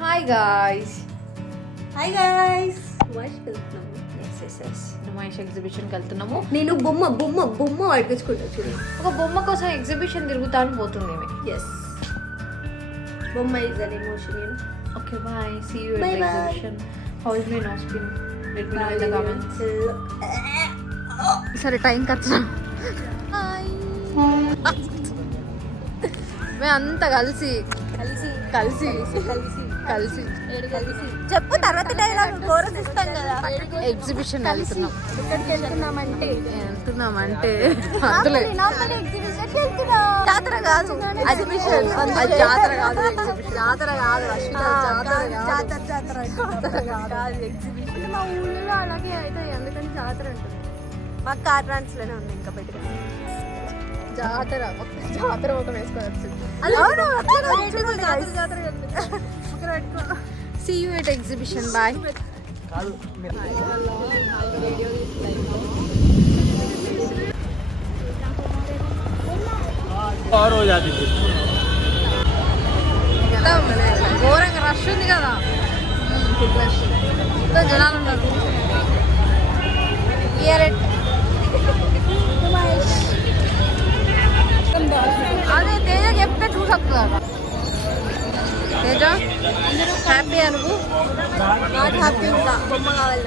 Hi guys Numaish ఎగ్జిబిషన్కి వెళ్తున్నాము. నేను బొమ్మ పట్టుకొచ్చుకుంటా చూడు. ఒక బొమ్మ కోసం ఎగ్జిబిషన్ తిరుగుతాను పోతుంది. ఎస్ బొమ్మ is an emotion. Okay bye, see you at exhibition. How is my nose pin? Let me know in the comments. సరే టైం కచ్చా. మేము అంతా కలిసి చెప్పు తర్వాత డైలాగ్ కోరస్ ఇస్తాం కదా. ఎగ్జిబిషన్ వెళ్తున్నాం. ఎక్కడికి వెళ్తున్నామంటే అందులో జాతర కాదు ఎగ్జిబిషన్. జాతర కాదు ఎగ్జిబిషన్. జాతర కాదు ఎగ్జిబిషన్. మా ఊళ్ళో అలాగే అవుతాయి, అందుకని జాతర ఉంటుంది. మాకు కార్ట్రాన్స్ లోనే ఉంది. ఇంకా పెట్టుకో జాతర ఒక వేసుకోవచ్చు. See you at exhibition. Bye. और हो जाती थी. ఘోరంగా రష్ ఉంది కదా, జనాలు ఉన్నారు. అదే తేజ చెప్తే చూసొస్తున్నారు. తేజ హ్యాపీ అనుకు. నాట్ హ్యాపీ ఉంటా. బొమ్మ కావాలి.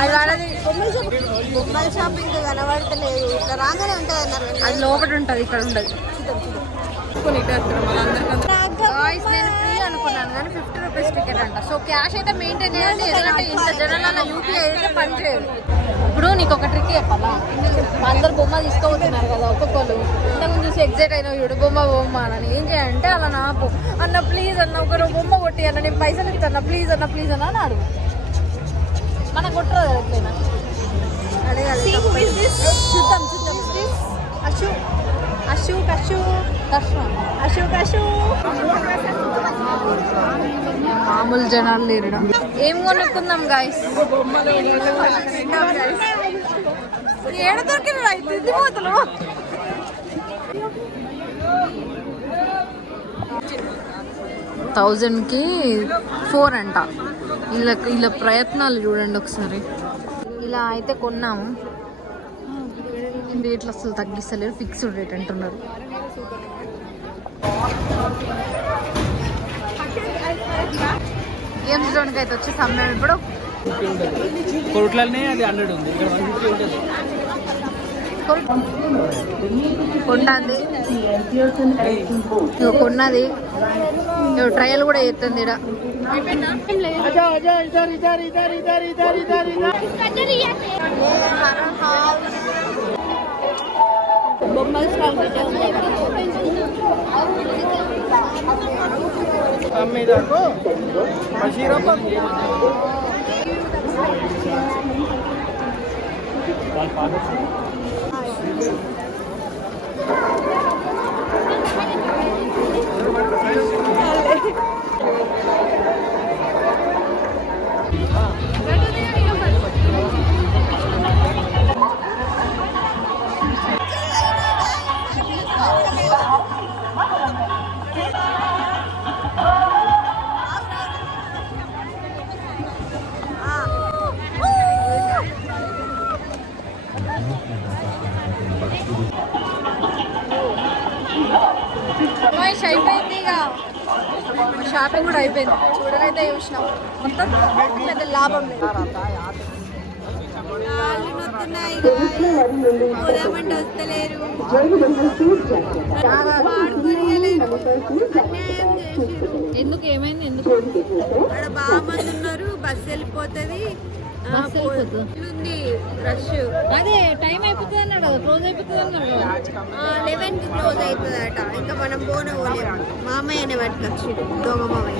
అది వాడది బొమ్మల షాపింగ్ కనబడతలేదు. ఇట్లా రాగానే ఉంటుంది అన్నారు. అది లోపల ఉంటుంది, ఇక్కడ ఉండదు. నేను ఫ్రీ అనుకున్నాను కానీ 50 రూపీస్ టికెట్ అంట. సో క్యాష్ అయితే మెయింటైన్ చేయాలి, ఎందుకంటే ఇంత జనాల యూపీఐ అయితే పనిచేయదు. ఇప్పుడు నీకు ఒక ట్రిక్ చెప్పాలా, అందరు బొమ్మ తీసుకోబోతున్నారు కదా ఒక్కొక్కరు. ఇంతకుముందు చూసి ఎగ్జైట్ అయినా చూడు బొమ్మ అని. ఏం చేయాలంటే అలా నాపు అన్న ప్లీజ్ అన్న ఒకరు బొమ్మ కొట్టి అన్న, నేను పైసలు ఇస్తాను ప్లీజ్ అన్న అని అడుగు. మన కొట్టరు ఎట్లయినా. మామూలు జనాలు లేరు. ఏం కొనుక్కుందాం గాయస్? ఏడ దొరికిన పోతులు 1000కి 4 అంట. ఇలా ప్రయత్నాలు చూడండి ఒకసారి. ఇలా అయితే కొన్నాము. రేట్లు అసలు తగ్గిస్తలేరు, ఫిక్స్డ్ రేట్ అంటున్నారు. గేమ్స్ జోన్కి అయితే వచ్చి సమయం ఇప్పుడు కొట్లనే అది 100 ఉంది, ఇక్కడ 150 ఉంటుంది. కొన్నది కొన్నది ట్రయల్ కూడా చేస్తుంది. బొమ్మల స్టాల్ అయిపోయింది. ఇక షాపింగ్ కూడా అయిపోయింది. చూడనైతే చూసినాం, మొత్తం పెద్ద లాభం లేదు. ఎందుకు ఏమైంది? ఎందుకు అక్కడ బాగా మంది ఉన్నారు, బస్సు వెళ్ళిపోతుంది. రష్ అదే టైం అయిపోతుంది అన్నాడు కదా, క్లోజ్ అయిపోతుంది అన్నాడు కదా. 11కి క్లోజ్ అవుతుందట. ఇంకా మనం పోలేము. మామయ్యనే పట్టుకొచ్చి దొంగ మామయ్య.